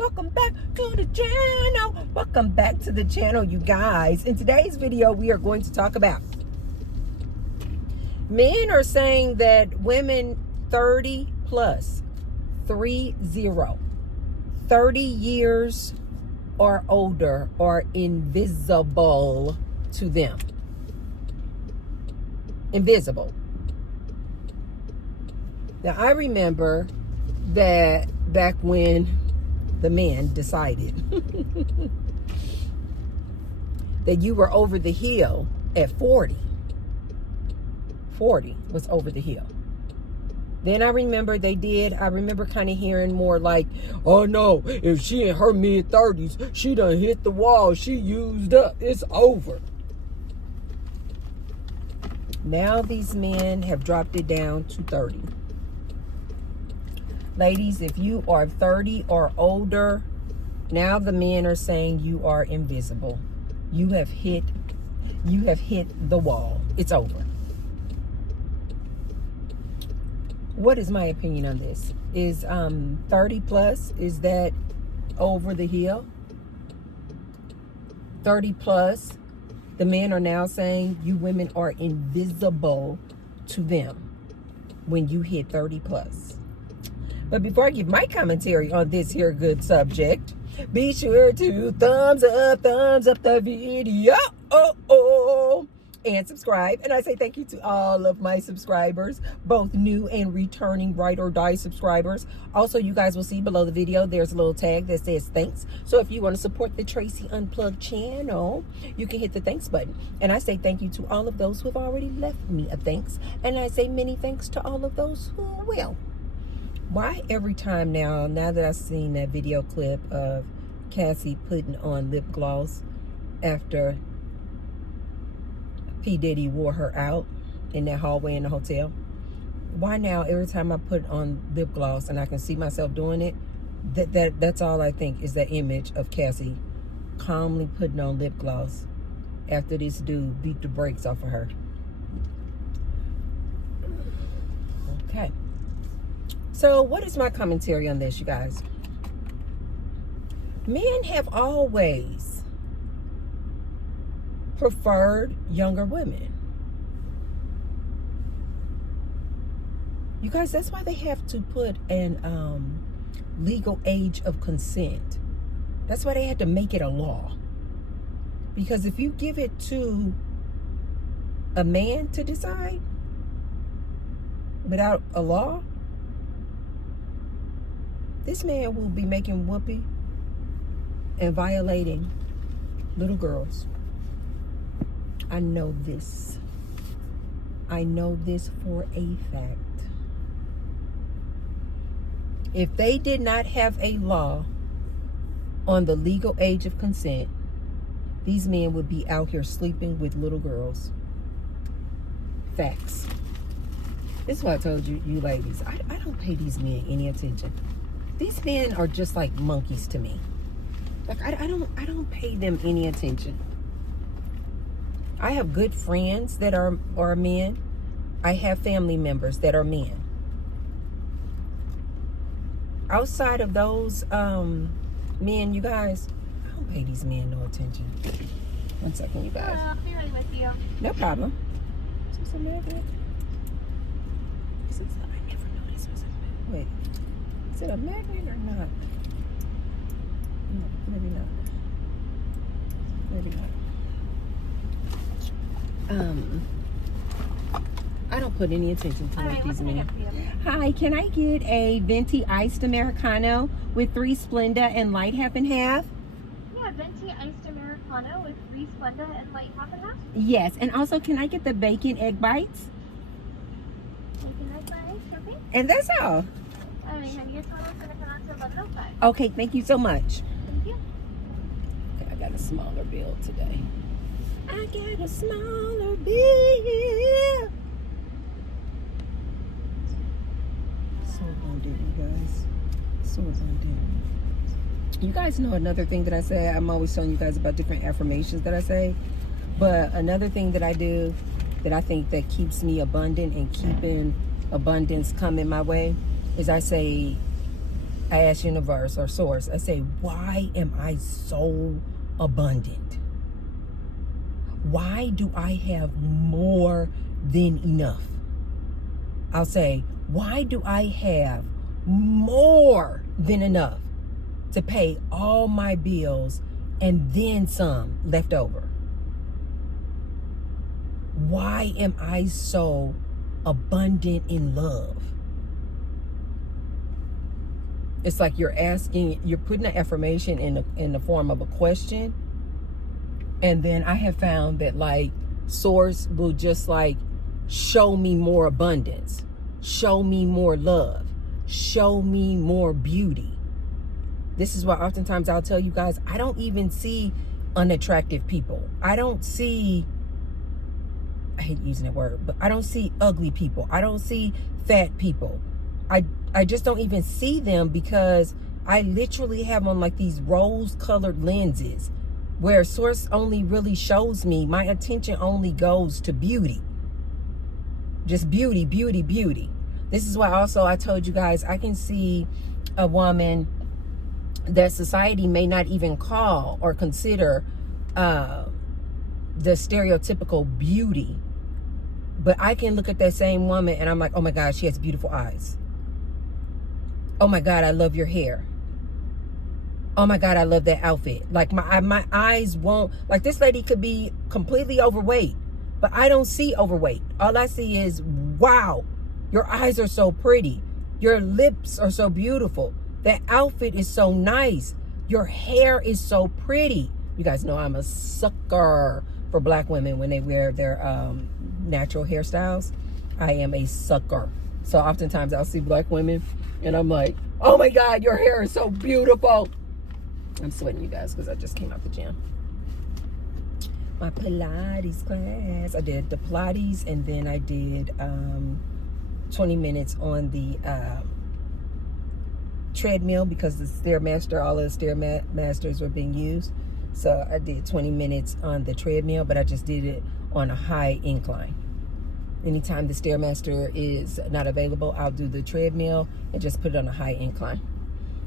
Welcome back to the channel. Welcome back to the channel, you guys. In today's video, we are going to talk about men are saying that women 30 plus, 30 years or older are invisible to them. Invisible. Now, I remember that back when the men decided that you were over the hill at 40. 40 was over the hill. Then I remember I remember kind of hearing more like, oh no, if she in her mid-30s, she done hit the wall, she used up, it's over. Now these men have dropped it down to 30. Ladies, if you are 30 or older, now the men are saying you are invisible. You have hit the wall. It's over. What is my opinion on this? Is 30 plus, is that over the hill? 30 plus, the men are now saying you women are invisible to them when you hit 30 plus. But before I give my commentary on this here good subject, be sure to thumbs up the video and subscribe. And I say thank you to all of my subscribers, both new and returning ride or die subscribers. Also, you guys will see below the video, there's a little tag that says thanks. So if you want to support the Tracy Unplugged channel, you can hit the thanks button. And I say thank you to all of those who have already left me a thanks. And I say many thanks to all of those who will. Why every time now that I've seen that video clip of Cassie putting on lip gloss after P. Diddy wore her out in that hallway in the hotel, why now every time I put on lip gloss and I can see myself doing it, that's all I think is that image of Cassie calmly putting on lip gloss after this dude beat the brakes off of her. Okay. So what is my commentary on this, you guys? Men have always preferred younger women. You guys, that's why they have to put an legal age of consent. That's why they had to make it a law. Because if you give it to a man to decide without a law, this man will be making whoopee and violating little girls. I know this. I know this for a fact. If they did not have a law on the legal age of consent, these men would be out here sleeping with little girls. Facts. This is why I told you ladies, I don't pay these men any attention. These men are just like monkeys to me. Like I don't pay them any attention. I have good friends that are men. I have family members that are men. Outside of those men, you guys, I don't pay these men no attention. One second, you guys. I'll be right with you. No problem. Is this a magnet? I never noticed it was a magnet. Wait. Is it a magnet or not? No, maybe not. Maybe not. I don't put any attention to what these men. Hi, can I get a venti iced Americano with 3 Splenda and light half and half? Yeah, venti iced Americano with 3 Splenda and light half and half? Yes, and also can I get the bacon egg bites? Bacon egg bites, okay. And that's all. Honey, your total's gonna come out to 1105. Okay, thank you so much. Thank you. Okay, I got a smaller bill today. I got a smaller bill. So abundant, you guys. So abundant. You guys know another thing that I say. I'm always telling you guys about different affirmations that I say. But another thing that I do that I think that keeps me abundant and keeping abundance coming my way is I say, I ask universe or source, I say, why am I so abundant? Why do I have more than enough? I'll say, why do I have more than enough to pay all my bills and then some left over? Why am I so abundant in love? It's like you're putting an affirmation in the form of a question. And then I have found that like source will just like show me more abundance, show me more love, show me more beauty. This is why oftentimes I'll tell you guys, I don't even see unattractive people. I hate using that word, but I don't see ugly people. I don't see fat people. I just don't even see them because I literally have on like these rose-colored lenses where source only really shows me, my attention only goes to beauty. Just beauty, beauty, beauty. This is why also I told you guys I can see a woman that society may not even call or consider the stereotypical beauty. But I can look at that same woman and I'm like, oh my God, she has beautiful eyes. Oh my God, I love your hair. Oh my God, I love that outfit. Like my eyes won't, like this lady could be completely overweight, but I don't see overweight. All I see is, wow, your eyes are so pretty. Your lips are so beautiful. That outfit is so nice. Your hair is so pretty. You guys know I'm a sucker for black women when they wear their natural hairstyles. I am a sucker. So oftentimes I'll see black women and I'm like, oh my God, your hair is so beautiful. I'm sweating, you guys, because I just came out the gym. My Pilates class. I did the Pilates and then I did 20 minutes on the treadmill because the Stairmaster, all of the Stairmasters were being used. So I did 20 minutes on the treadmill, but I just did it on a high incline. Anytime the Stairmaster is not available, I'll do the treadmill and just put it on a high incline.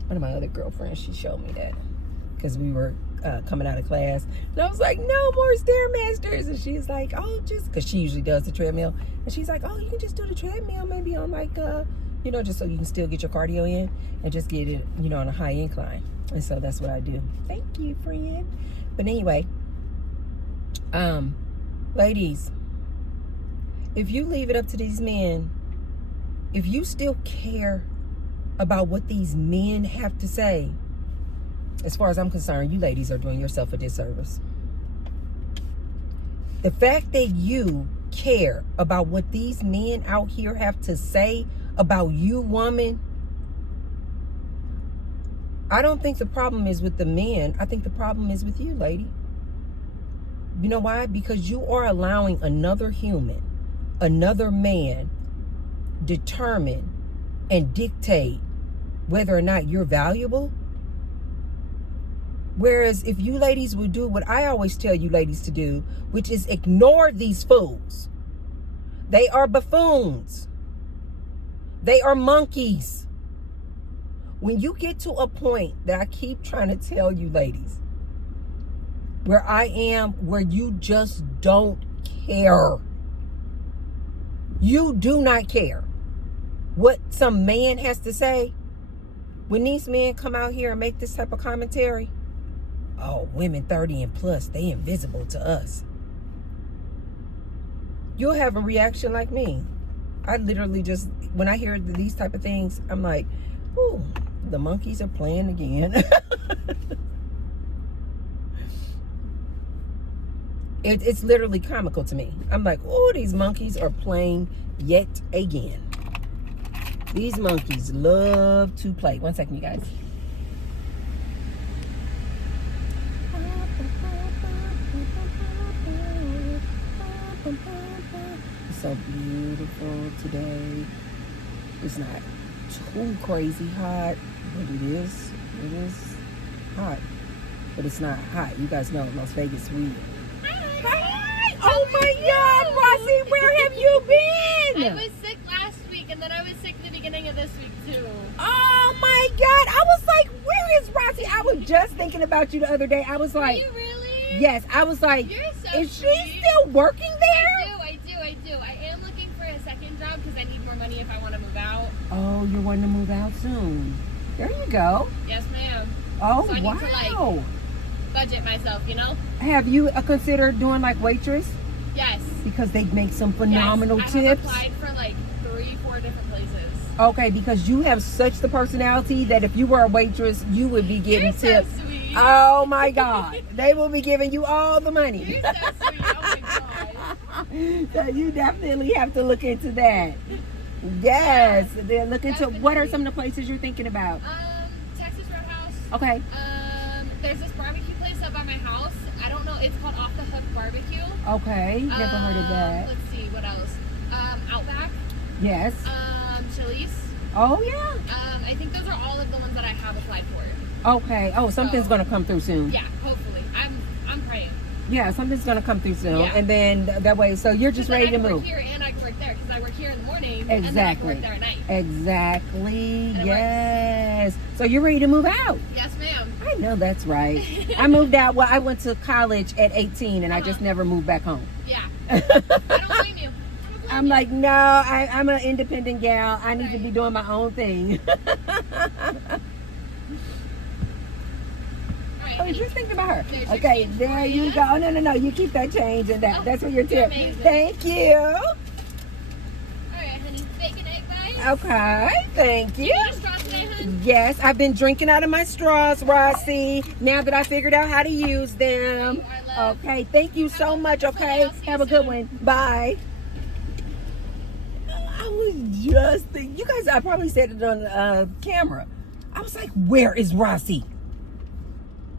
One of my other girlfriends, she showed me that because we were coming out of class. And I was like, no more Stairmasters. And she's like, oh, just, because she usually does the treadmill. And she's like, oh, you can just do the treadmill maybe on like, you know, just so you can still get your cardio in and just get it, you know, on a high incline. And so that's what I do. Thank you, friend. But anyway, ladies, if you leave it up to these men, if you still care about what these men have to say, as far as I'm concerned, you ladies are doing yourself a disservice. The fact that you care about what these men out here have to say about you, woman, I don't think the problem is with the men. I think the problem is with you, lady. You know why? Because you are allowing another human, another man, determine and dictate whether or not you're valuable. Whereas if you ladies would do what I always tell you ladies to do, which is ignore these fools. They are buffoons. They are monkeys. When you get to a point that I keep trying to tell you ladies, where I am, where you just don't care. You do not care what some man has to say. When these men come out here and make this type of commentary, oh, women 30 and plus, they invisible to us. You'll have a reaction like me. I literally just, when I hear these type of things, I'm like, ooh, the monkeys are playing again. It's literally comical to me. I'm like, oh, these monkeys are playing yet again. These monkeys love to play. One second, you guys. It's so beautiful today. It's not too crazy hot, but it is hot. But it's not hot. You guys know Las Vegas, Hi! Oh my God, Rossi, where have you been? I was sick last week, and then I was sick the beginning of this week too. Oh my God. I was like, where is Rossi? I was just thinking about you the other day. I was like, Are you really? yes. I was like, You're so is sweet. she still working there? I do. I am looking for a second job because I need more money if I want to move out. Oh, you're wanting to move out soon. There you go. Yes, ma'am. Oh, So I need wow. to, budget myself, you know? Have you considered doing like waitress? Yes. Because they make some phenomenal yes, tips. I have applied for like 3-4 different places. Okay, because you have such the personality that if you were a waitress, you would be getting You're tips. so sweet. Oh my God. They will be giving you all the money. You're so sweet. Oh my God. So you definitely have to look into that. Yes. Then look into what are some of the places you're thinking about? Texas Roadhouse. Okay. There's this barbecue place up by my house. I don't know. It's called Off the Hook Barbecue. Okay. Never heard of that. Let's see. What else? Outback. Yes. Chili's. Oh yeah. I think those are all of the ones that I have applied for. Okay. Oh, something's gonna come through soon. Yeah, hopefully. I'm praying. Yeah, something's gonna come through soon, Yeah. and then that way, so you're just ready to I can move. work here and I can work there because I work here in the morning and then I can Exactly. work there at night. Exactly. it Yes. So you're ready to move out. Yes, ma'am. I know that's right. I moved out. Well, I went to college at 18, and I just Uh-huh. never moved back home. Yeah. I don't blame you. I'm like, no, I'm an independent gal. I need to be doing my own thing. All right, Oh, just think about her. There's your Okay, change there for you you. go. Oh, no. You keep that change and that. Oh, That's for your you're tip. amazing. Thank you. All right, honey. Bacon egg bites. Okay, thank you. You want a straw today, hun? Yes, I've been drinking out of my straws, Rossi. Now that I figured out how to use them. You are loved. Okay, thank you so much. Okay, I'll see you have a good soon. one. Bye. I was just thinking, you guys, I probably said it on camera. I was like, where is Rossi?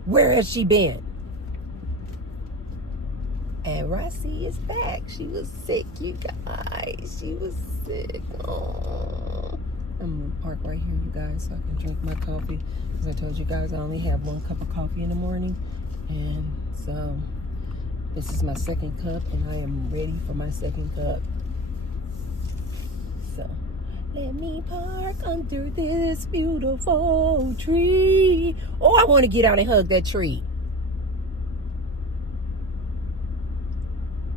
Where has she been? And Rossi is back. She was sick, you guys. She was sick. Oh. I'm gonna park right here, you guys, so I can drink my coffee. As I told you guys, I only have 1 cup of coffee in the morning. And so this is my 2nd cup, and I am ready for my 2nd cup. So let me park under this beautiful tree. Oh, I want to get out and hug that tree.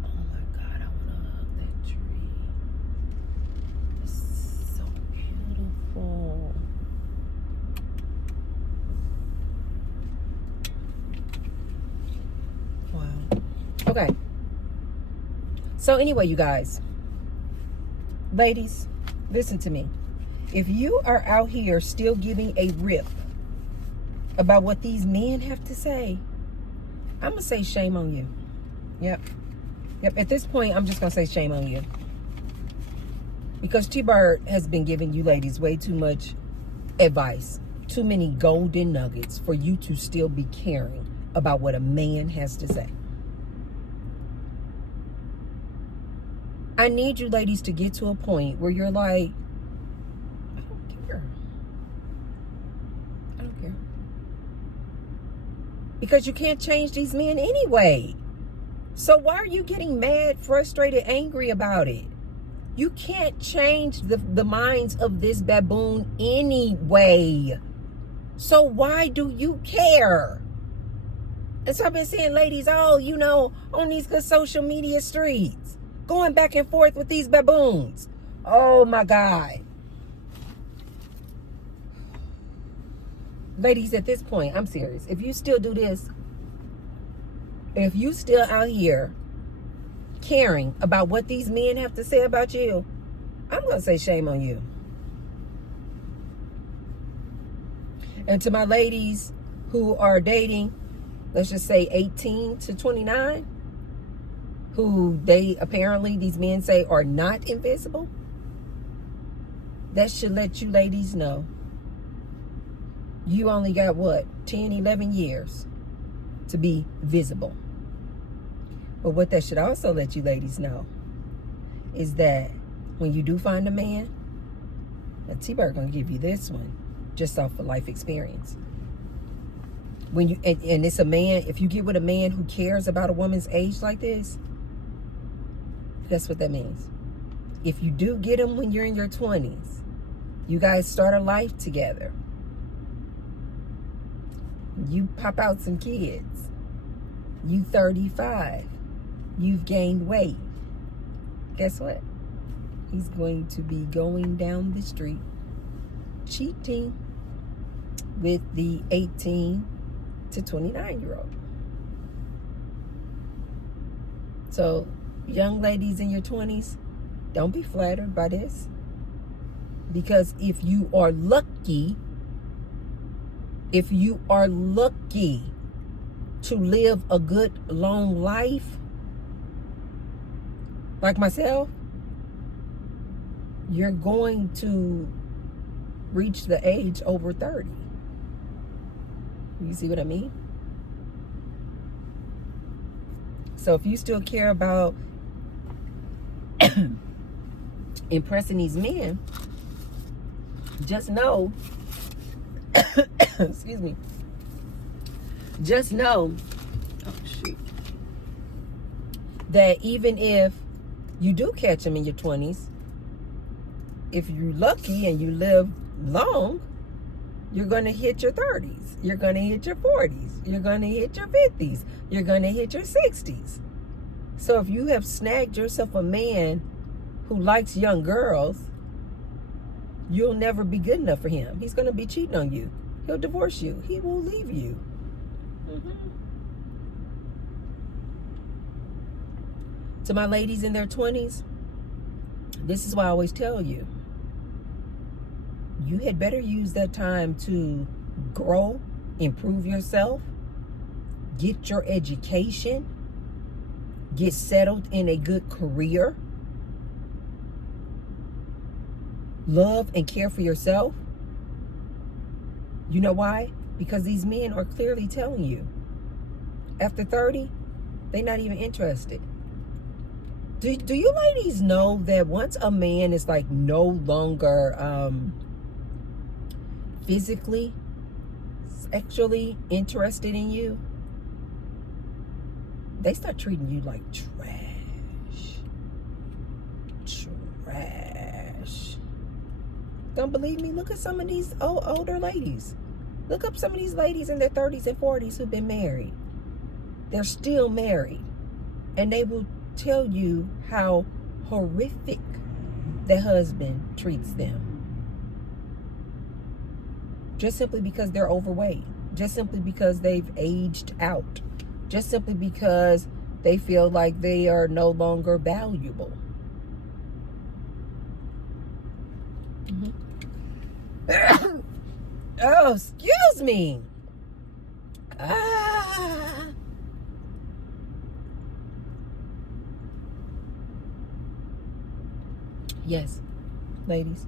Oh my God, I want to hug that tree. It's so beautiful. Wow. Okay. So anyway, you guys, ladies, listen to me. If you are out here still giving a rip about what these men have to say, I'm going to say shame on you. Yep. At this point, I'm just going to say shame on you. Because T-Bird has been giving you ladies way too much advice. Too many golden nuggets for you to still be caring about what a man has to say. I need you ladies to get to a point where you're like, I don't care. I don't care. Because you can't change these men anyway. So why are you getting mad, frustrated, angry about it? You can't change the minds of this baboon anyway. So why do you care? And so I've been seeing ladies, on these good social media streets, going back and forth with these baboons. Oh my God. Ladies, at this point, I'm serious. If you still do this, if you still out here caring about what these men have to say about you, I'm going to say shame on you. And to my ladies who are dating, let's just say 18 to 29, who these men say are not invisible, that should let you ladies know you only got 10, 11 years to be visible. But what that should also let you ladies know is that when you do find a man, now T-Bird gonna give you this one just off of life experience. When you and it's a man, if you get with a man who cares about a woman's age like this, that's what that means. If you do get him when you're in your 20s, You guys start a life together. You pop out some kids. You 35. You've gained weight. Guess what? He's going to be going down the street cheating with the 18 to 29-year-old. So, young ladies in your 20s, don't be flattered by this. Because if you are lucky to live a good long life, like myself, you're going to reach the age over 30. You see what I mean? So if you still care about impressing these men, just know, excuse me, just know, oh shoot, that even if you do catch them in your 20s, if you're lucky and you live long, you're going to hit your 30s. You're going to hit your 40s. You're going to hit your 50s. You're going to hit your 60s. So if you have snagged yourself a man who likes young girls, you'll never be good enough for him. He's going to be cheating on you. He'll divorce you. He will leave you. To my ladies in their 20s, this is why I always tell you, you had better use that time to grow, improve yourself, get your education, get settled in a good career, love and care for yourself. You know why? Because these men are clearly telling you, after 30, they're not even interested. Do you ladies know that once a man is like no longer physically, sexually interested in you, they start treating you like trash. Trash. Don't believe me? Look at some of these older ladies. Look up some of these ladies in their 30s and 40s who've been married. They're still married. And they will tell you how horrific the husband treats them. Just simply because they're overweight. Just simply because they've aged out. Just simply because they feel like they are no longer valuable. Oh, excuse me. Yes, ladies.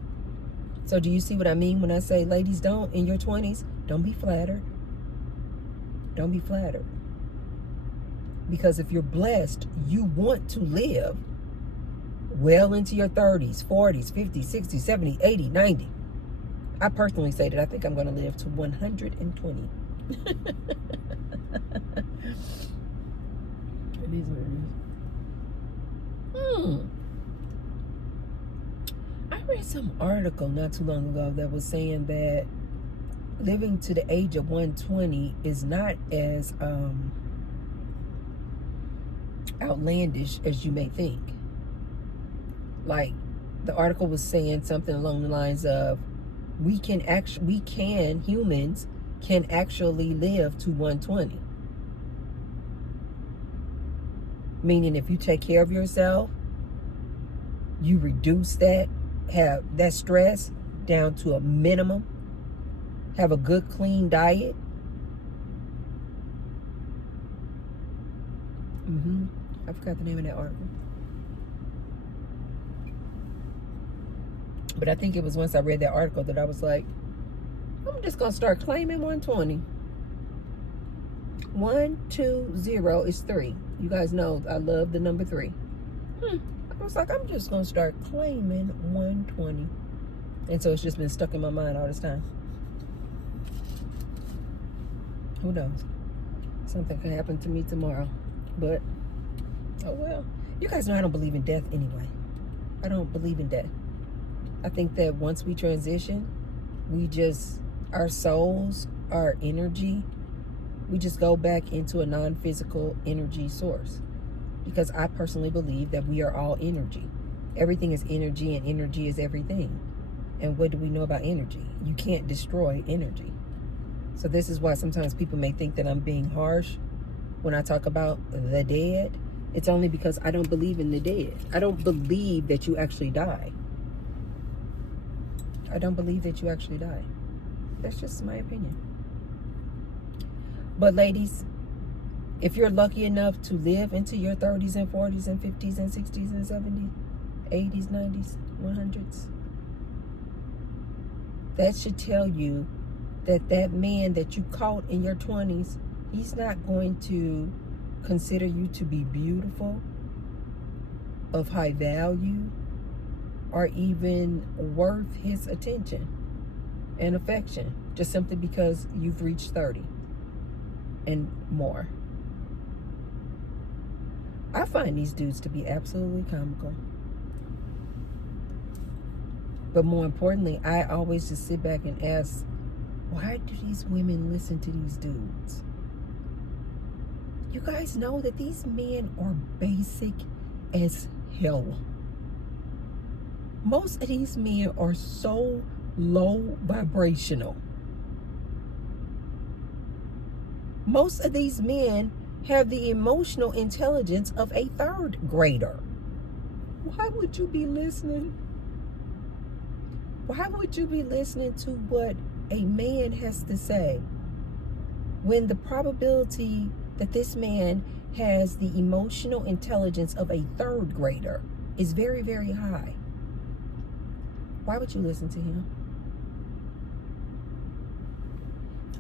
So do you see what I mean when I say, ladies, don't, in your 20s, don't be flattered. Don't be flattered. Because if you're blessed, you want to live well into your 30s, 40s, 50s, 60s, 70s, 80s, 90. I personally say that I think I'm going to live to 120. It is what it is. I read some article not too long ago that was saying that living to the age of 120 is not as outlandish as you may think. Like, the article was saying something along the lines of, humans can actually live to 120. Meaning if you take care of yourself, you reduce that stress down to a minimum, have a good clean diet. I forgot the name of that article. But I think it was once I read that article that I was like, I'm just going to start claiming 120. 120 is 3. You guys know I love the number 3. I was like, I'm just going to start claiming 120. And so it's just been stuck in my mind all this time. Who knows? Something could happen to me tomorrow. But, oh well. You guys know I don't believe in death anyway. I don't believe in death. I think that once we transition, our souls, our energy, we just go back into a non-physical energy source. Because I personally believe that we are all energy. Everything is energy, and energy is everything. And what do we know about energy? You can't destroy energy. So this is why sometimes people may think that I'm being harsh when I talk about the dead. It's only because I don't believe in the dead. I don't believe that you actually die. I don't believe that you actually die. That's just my opinion. But ladies, if you're lucky enough to live into your 30s and 40s and 50s and 60s and 70s, 80s, 90s, 100s, that should tell you that that man that you caught in your 20s, he's not going to consider you to be beautiful, of high value, or even worth his attention and affection, just simply because you've reached 30 and more. I find these dudes to be absolutely comical. But more importantly, I always just sit back and ask, why do these women listen to these dudes? You guys know that these men are basic as hell. Most of these men are so low vibrational. Most of these men have the emotional intelligence of a third grader. Why would you be listening? Why would you be listening to what a man has to say when the probability that this man has the emotional intelligence of a third grader is very, very high? Why would you listen to him?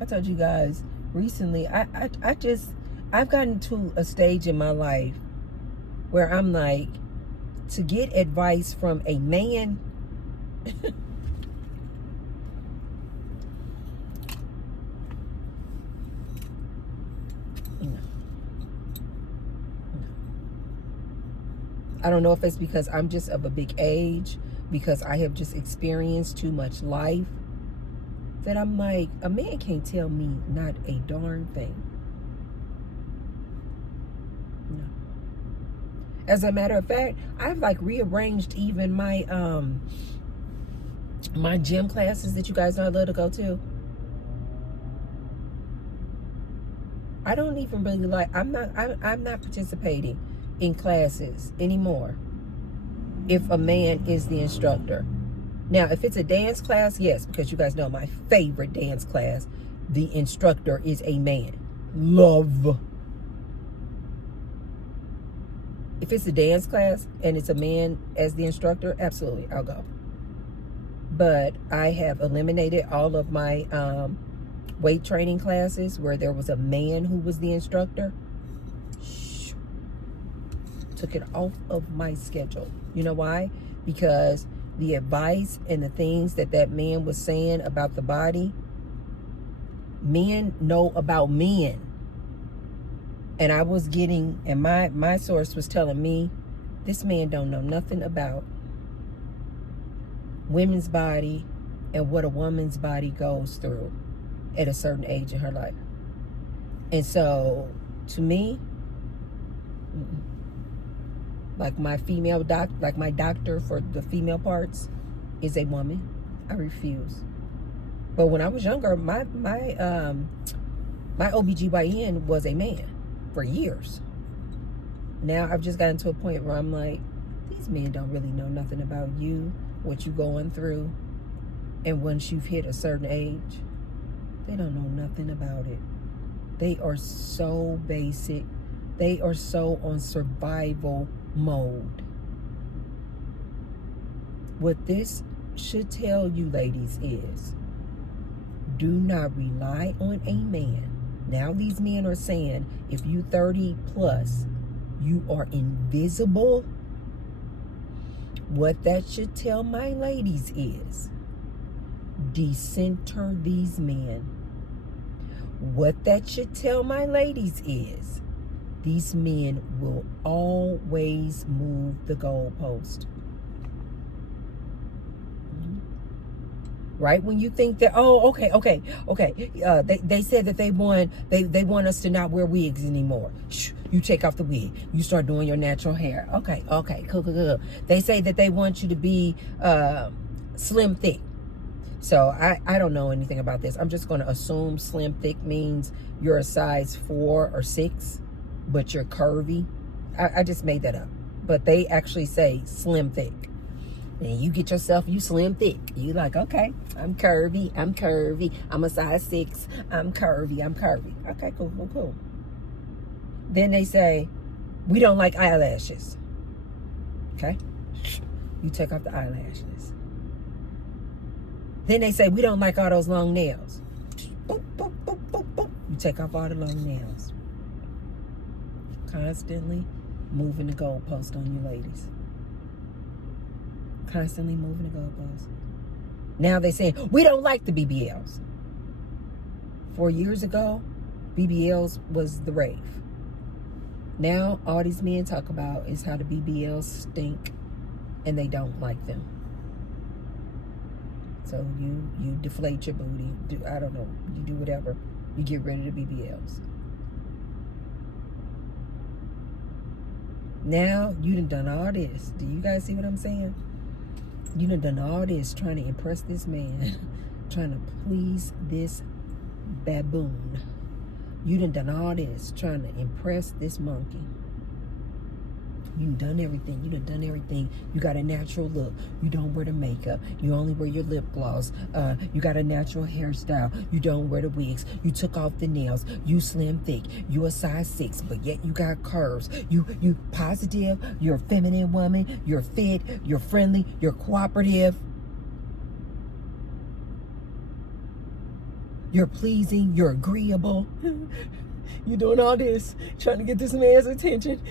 I told you guys recently, I've gotten to a stage in my life where I'm like, to get advice from a man, no. I don't know if it's because I'm just of a big age, because I have just experienced too much life, that I'm like, a man can't tell me not a darn thing. No. As a matter of fact, I've like rearranged even my my gym classes that you guys know I love to go to. I don't even really like, I'm not participating in classes anymore if a man is the instructor. Now, if it's a dance class, yes, because you guys know my favorite dance class, the instructor is a man. Love. If it's a dance class and it's a man as the instructor, absolutely, I'll go. But I have eliminated all of my weight training classes where there was a man who was the instructor. Took it off of my schedule. You know why? Because the advice and the things that that man was saying about the body, men know about men. And I was getting, and my source was telling me, this man don't know nothing about women's body and what a woman's body goes through at a certain age in her life. And so, to me, like my doctor for the female parts is a woman. I refuse. But when I was younger, my OBGYN was a man for years. Now I've just gotten to a point where I'm like, these men don't really know nothing about you, what you going through. And once you've hit a certain age, they don't know nothing about it. They are so basic. They are so on survival mode. What this should tell you, ladies, is do not rely on a man. Now these men are saying if you 30 plus, you are invisible. What that should tell my ladies is decenter these men. What that should tell my ladies is these men will always move the goalpost. Right when you think that, oh, okay, they said that they want us to not wear wigs anymore. Shh, you take off the wig, you start doing your natural hair. Okay, cool. They say that they want you to be slim thick. So I don't know anything about this. I'm just going to assume slim thick means you're a size 4 or 6, but you're curvy. I just made that up, but they actually say slim thick. And you get yourself, you slim thick. You like, okay, I'm curvy. I'm a size 6. I'm curvy. Okay, cool. Then they say, we don't like eyelashes. Okay? You take off the eyelashes. Then they say, we don't like all those long nails. Boop. You take off all the long nails. Constantly moving the goalpost on you ladies. Constantly moving the goalposts. Now they're saying, we don't like the BBLs. 4 years ago, BBLs was the rave. Now, all these men talk about is how the BBLs stink and they don't like them. So you deflate your booty. I don't know. You do whatever. You get rid of the BBLs. Now, you done all this. Do you guys see what I'm saying? You done all this trying to impress this man, trying to please this baboon. You done all this trying to impress this monkey. You done everything. You got a natural look. You don't wear the makeup. You only wear your lip gloss. You got a natural hairstyle. You don't wear the wigs. You took off the nails. You slim thick. You a size 6, but yet you got curves. You positive. You're a feminine woman. You're fit. You're friendly. You're cooperative. You're pleasing. You're agreeable. You doing all this, trying to get this man's attention.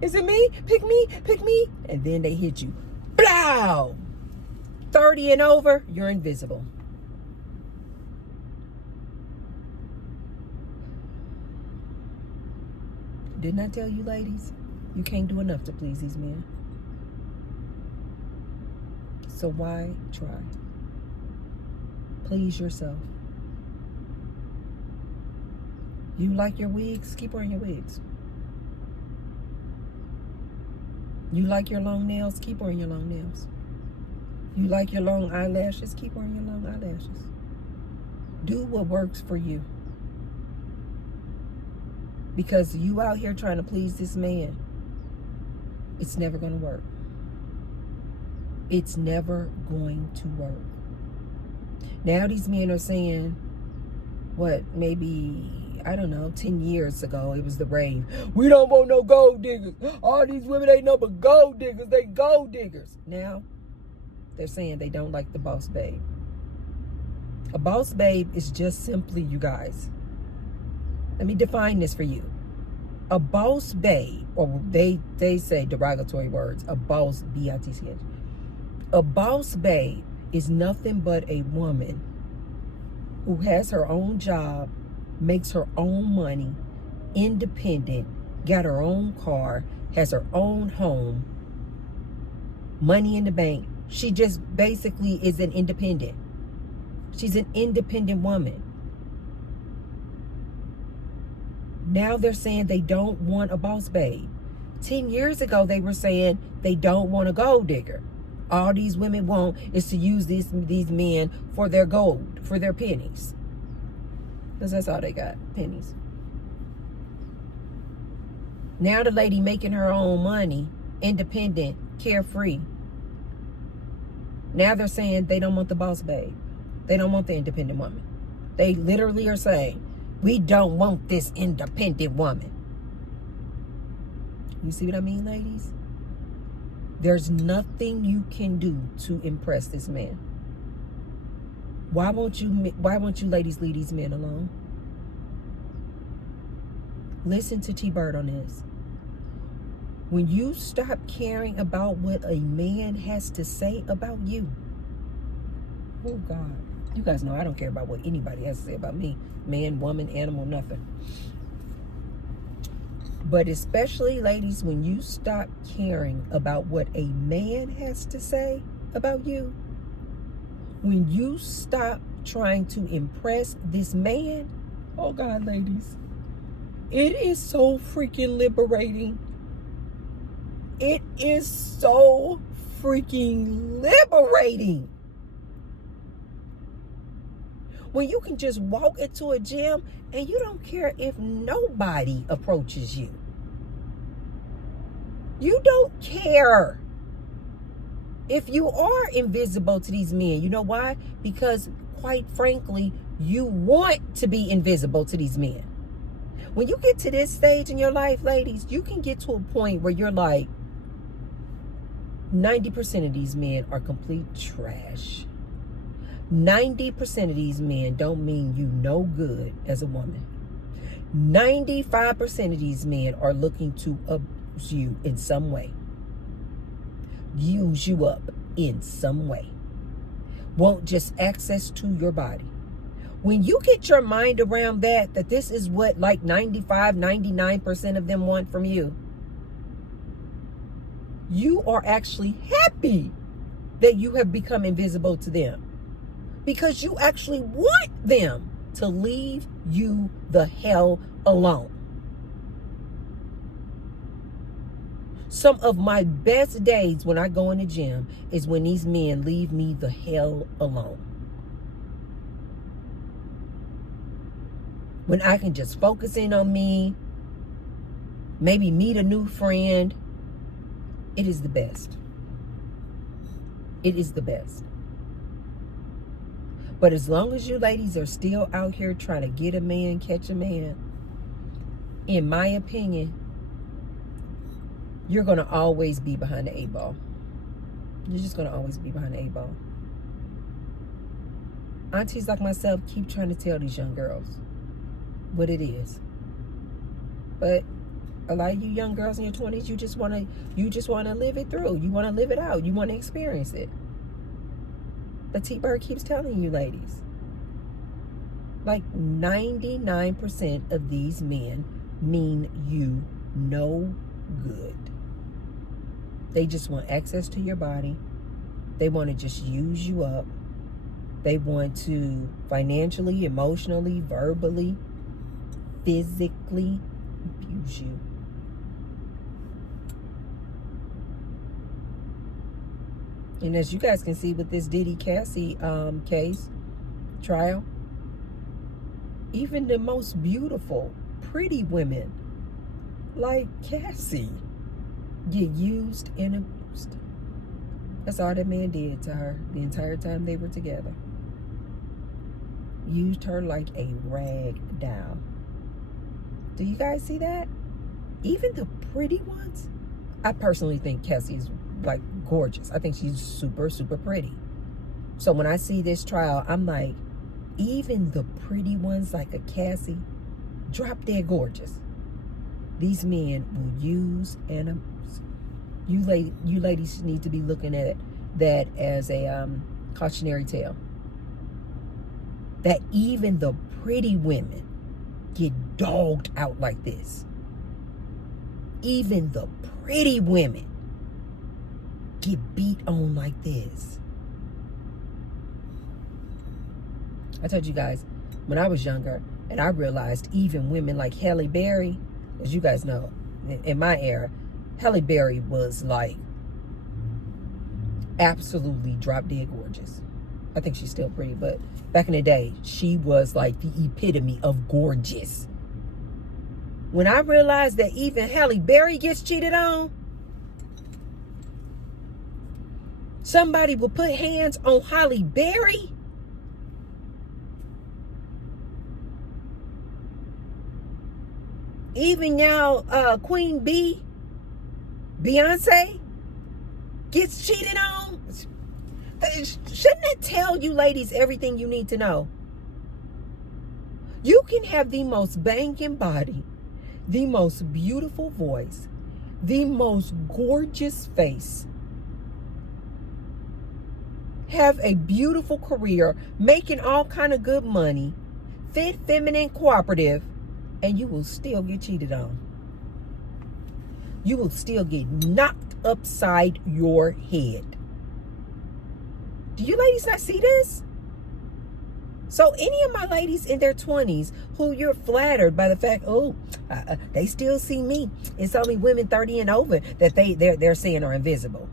Is it me? Pick me. And then they hit you. Blow! 30 and over, you're invisible. Didn't I tell you, ladies? You can't do enough to please these men. So why try? Please yourself. You like your wigs? Keep wearing your wigs. You like your long nails? Keep wearing your long nails. You like your long eyelashes? Keep wearing your long eyelashes. Do what works for you. Because you out here trying to please this man, it's never going to work. It's never going to work. Now these men are saying, what, maybe, I don't know, 10 years ago, it was the rave. We don't want no gold diggers. All these women ain't no but gold diggers. They gold diggers. Now, they're saying they don't like the boss babe. A boss babe is just simply, you guys, let me define this for you. A boss babe, or they say derogatory words, a boss, B-I-T-C-H. A boss babe is nothing but a woman who has her own job, makes her own money, independent, got her own car, has her own home, money in the bank. She just basically is an independent. She's an independent woman. Now they're saying they don't want a boss babe. 10 years ago, they were saying they don't want a gold digger. All these women want is to use these men for their gold, for their pennies. Because that's all they got, pennies. Now the lady making her own money, independent, carefree. Now they're saying they don't want the boss babe. They don't want the independent woman. They literally are saying, we don't want this independent woman. You see what I mean, ladies? There's nothing you can do to impress this man. Why won't you ladies leave these men alone? Listen to T-Bird on this. When you stop caring about what a man has to say about you, oh God, you guys know I don't care about what anybody has to say about me. Man, woman, animal, nothing. But especially, ladies, when you stop caring about what a man has to say about you, When you stop trying to impress this man, oh God, ladies, it is so freaking liberating. It is so freaking liberating. When you can just walk into a gym and you don't care if nobody approaches you. You don't care if you are invisible to these men. You know why? Because quite frankly, you want to be invisible to these men. When you get to this stage in your life, ladies, you can get to a point where you're like, 90% of these men are complete trash. 90% of these men don't mean you no good as a woman. 95% of these men are looking to abuse you in some way. Use you up in some way. Want just access to your body. When you get your mind around that this is what like 95, 99% of them want from you, you are actually happy that you have become invisible to them. Because you actually want them to leave you the hell alone. Some of my best days when I go in the gym is when these men leave me the hell alone. When I can just focus in on me, maybe meet a new friend. It is the best. It is the best. But as long as you ladies are still out here trying to get a man, catch a man, in my opinion, you're going to always be behind the 8 ball. You're just going to always be behind the 8 ball. Aunties like myself keep trying to tell these young girls what it is. But a lot of you young girls in your 20s, you just want to live it through. You want to live it out. You want to experience it. But T-Bird keeps telling you, ladies, like 99% of these men mean you no good. They just want access to your body. They want to just use you up. They want to financially, emotionally, verbally, physically abuse you. And as you guys can see with this Diddy Cassie case, trial, even the most beautiful, pretty women like Cassie get used and abused. That's all that man did to her the entire time they were together. Used her like a rag doll. Do you guys see that? Even the pretty ones. I personally think Cassie is like gorgeous. I think she's super, super pretty. So when I see this trial, I'm like, even the pretty ones like a Cassie, drop dead gorgeous. These men will use and abuse. You ladies need to be looking at that as a cautionary tale. That even the pretty women get dogged out like this. Even the pretty women get beat on like this. I told you guys, when I was younger, and I realized even women like Halle Berry, as you guys know, in my era, Halle Berry was like absolutely drop dead gorgeous. I think she's still pretty, but back in the day, she was like the epitome of gorgeous. When I realized that even Halle Berry gets cheated on, somebody will put hands on Halle Berry. Even now, Queen B, Beyonce, gets cheated on. Shouldn't that tell you ladies everything you need to know? You can have the most banging body, the most beautiful voice, the most gorgeous face, have a beautiful career, making all kind of good money, fit, feminine, cooperative, and you will still get cheated on. You will still get knocked upside your head. Do you ladies not see this? So any of my ladies in their 20s who you're flattered by the fact, they still see me. It's only women 30 and over that they're saying are invisible.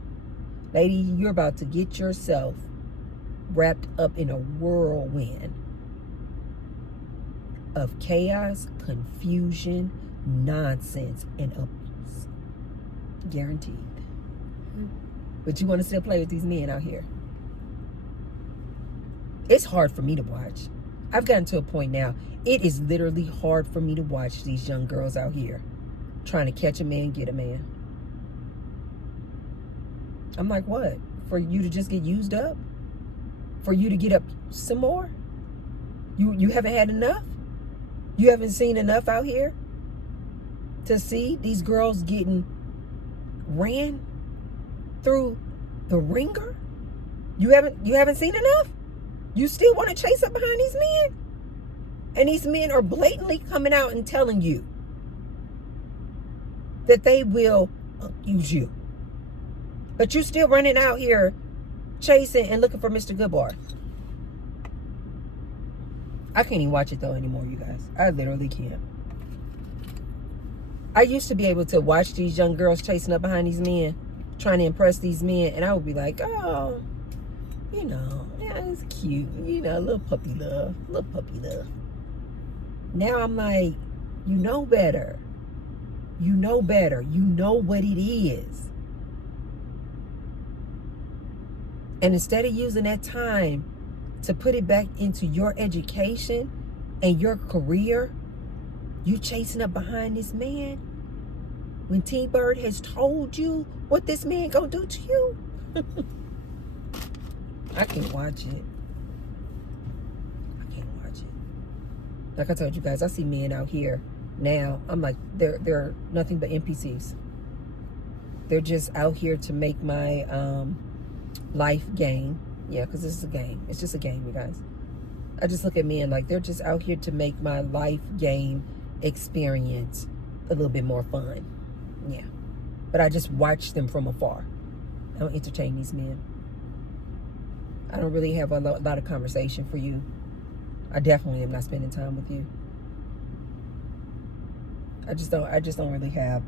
Lady, you're about to get yourself wrapped up in a whirlwind of chaos, confusion, nonsense, and abuse. Guaranteed. But you want to still play with these men out here. It's hard for me to watch. I've gotten to a point now, it is literally hard for me to watch these young girls out here trying to catch a man, get a man. I'm like, what? For you to just get used up? For you to get up some more? You haven't had enough? You haven't seen enough out here to see these girls getting ran through the ringer? You haven't seen enough? You still want to chase up behind these men? And these men are blatantly coming out and telling you that they will use you. But you still running out here chasing and looking for Mr. Goodbar. I can't even watch it though anymore, you guys. I literally can't. I used to be able to watch these young girls chasing up behind these men, trying to impress these men, and I would be like, oh, you know, yeah, it's cute. You know, a little puppy love. Now I'm like, you know better. You know better. You know what it is. And instead of using that time to put it back into your education and your career, you chasing up behind this man when T-Bird has told you what this man gonna do to you. I can't watch it. Like I told you guys, I see men out here now. I'm like, they're nothing but NPCs. They're just out here to make my life game. Yeah, because this is a game. It's just a game, you guys. I just look at men like they're just out here to make my life game experience a little bit more fun. Yeah. But I just watch them from afar. I don't entertain these men. I don't really have a lot of conversation for you. I definitely am not spending time with you. I just don't really have.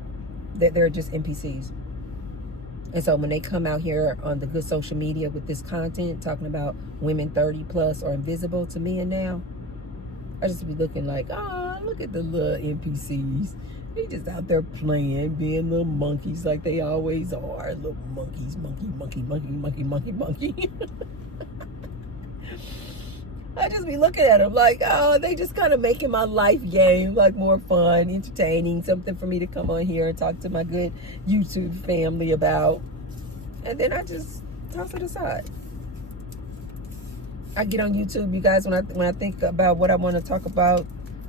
They're just NPCs. And so when they come out here on the good social media with this content talking about women 30 plus are invisible to men now, I just be looking like, oh, look at the little NPCs. They just out there playing, being little monkeys like they always are. Little monkeys, monkey. I just be looking at them like, oh, they just kind of making my life game like more fun, entertaining, something for me to come on here and talk to my good YouTube family about. And then I just toss it aside. I get on YouTube, you guys, when I think about what I want to talk about,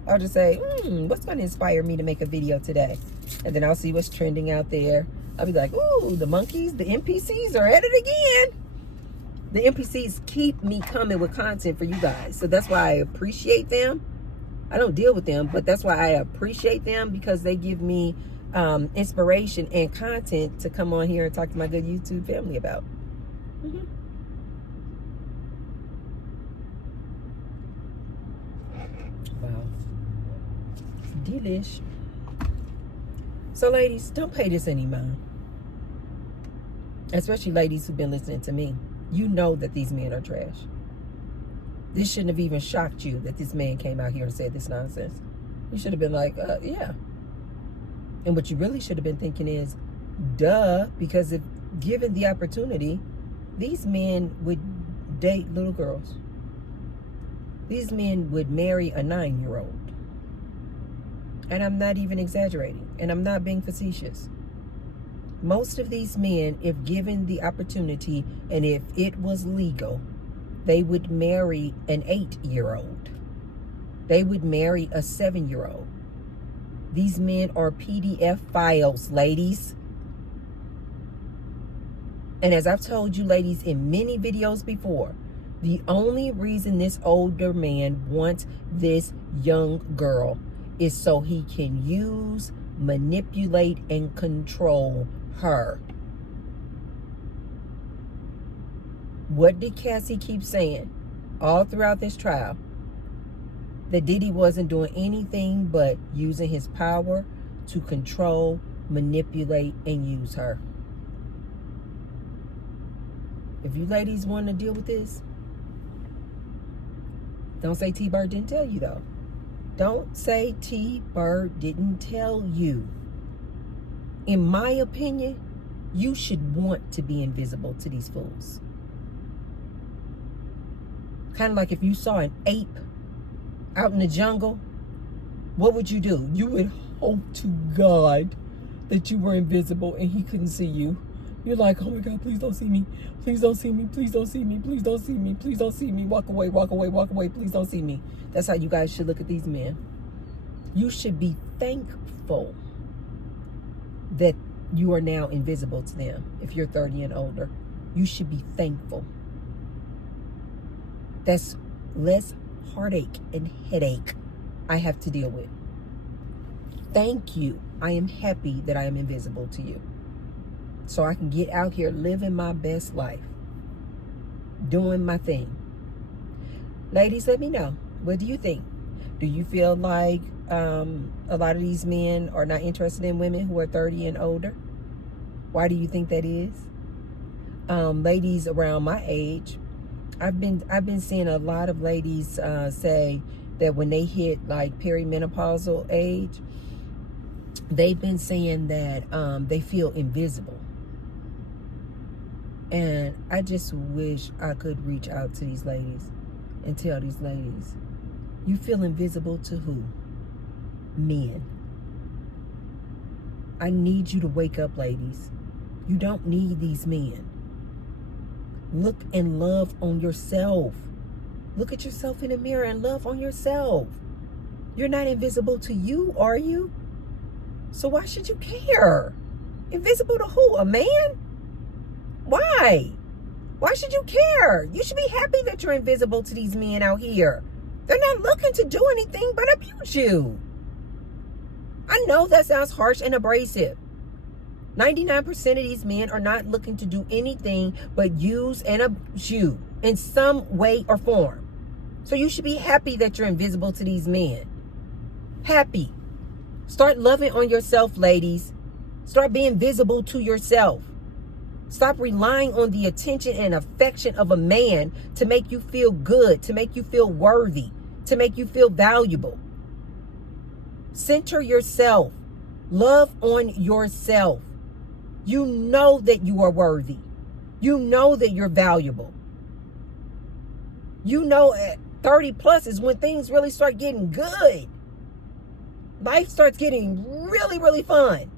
I'll just say, what's going to inspire me to make a video today? And then I'll see what's trending out there. I'll be like, ooh, the monkeys, the NPCs are at it again. The NPCs keep me coming with content for you guys. So that's why I appreciate them. I don't deal with them, but that's why I appreciate them, because they give me inspiration and content to come on here and talk to my good YouTube family about. Wow. Delish. So ladies, don't pay this any mind. Especially ladies who've been listening to me. You know that these men are trash. This shouldn't have even shocked you that this man came out here and said this nonsense. You should have been like, yeah. And what you really should have been thinking is, duh, because if given the opportunity, these men would date little girls. These men would marry a 9-year-old. And I'm not even exaggerating. And I'm not being facetious. Most of these men, if given the opportunity and if it was legal, they would marry an 8-year-old. They would marry a 7-year-old. These men are PDF files, ladies. And as I've told you, ladies, in many videos before, the only reason this older man wants this young girl is so he can use, manipulate, and control her. What did Cassie keep saying all throughout this trial? That Diddy wasn't doing anything but using his power to control, manipulate, and use her. If you ladies want to deal with this, don't say T-Bird didn't tell you, though. Don't say T-Bird didn't tell you. In my opinion, you should want to be invisible to these fools. Kind of like if you saw an ape out in the jungle, what would you do? You would hope to God that you were invisible and he couldn't see you. You're like, oh my God, please don't see me. Please don't see me. Please don't see me. Please don't see me. Please don't see me. Walk away, walk away, walk away. Please don't see me. That's how you guys should look at these men. You should be thankful that you are now invisible to them. If you're 30 and older, you should be thankful. That's less heartache and headache I have to deal with. Thank you. I am happy that I am invisible to you, so I can get out here living my best life, doing my thing. Ladies, let me know. What do you think? Do you feel like a lot of these men are not interested in women who are 30 and older? Why do you think that is? Ladies around my age, I've been seeing a lot of ladies say that when they hit like perimenopausal age, they've been saying that they feel invisible. And I just wish I could reach out to these ladies and tell these ladies, you feel invisible to who? Men. I need you to wake up, ladies. You don't need these men. Look and love on yourself. Look at yourself in the mirror and love on yourself. You're not invisible to you, are you? So why should you care? Invisible to who? A man? Why? Why should you care? You should be happy that you're invisible to these men out here. They're not looking to do anything but abuse you. I know that sounds harsh and abrasive. 99% of these men are not looking to do anything but use and abuse you in some way or form. So you should be happy that you're invisible to these men. Happy. Start loving on yourself, ladies. Start being visible to yourself. Stop relying on the attention and affection of a man to make you feel good, to make you feel worthy, to make you feel valuable. Center yourself. Love on yourself. You know that you are worthy. You know that you're valuable. You know at 30 plus is when things really start getting good. Life starts getting really, really fun.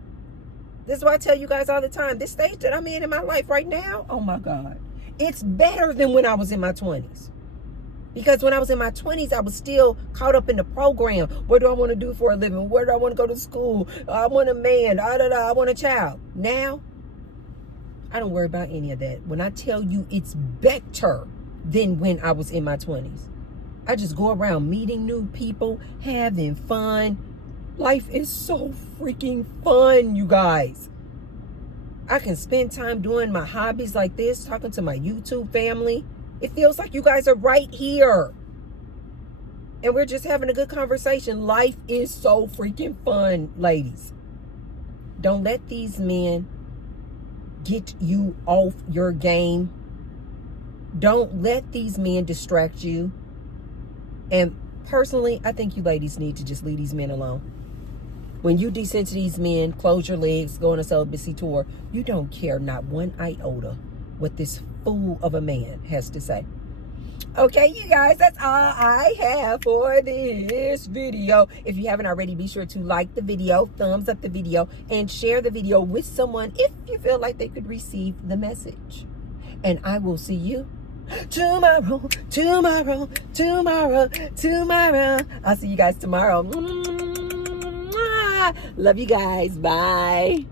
This is why I tell you guys all the time, this stage that I'm in my life right now, oh my God, it's better than when I was in my 20s. Because when I was in my 20s, I was still caught up in the program. What do I want to do for a living? Where do I want to go to school? I want a man. I want a child. Now, I don't worry about any of that. When I tell you it's better than when I was in my 20s. I just go around meeting new people, having fun. Life is so freaking fun, you guys. I can spend time doing my hobbies like this, talking to my YouTube family. It feels like you guys are right here. And we're just having a good conversation. Life is so freaking fun, ladies. Don't let these men get you off your game. Don't let these men distract you. And personally, I think you ladies need to just leave these men alone. When you descend to these men, close your legs, go on a celibacy tour, you don't care not one iota what this fool of a man has to say. Okay, you guys, that's all I have for this video. If you haven't already, be sure to like the video, thumbs up the video, and share the video with someone if you feel like they could receive the message. And I will see you tomorrow. I'll see you guys tomorrow. Love you guys. Bye.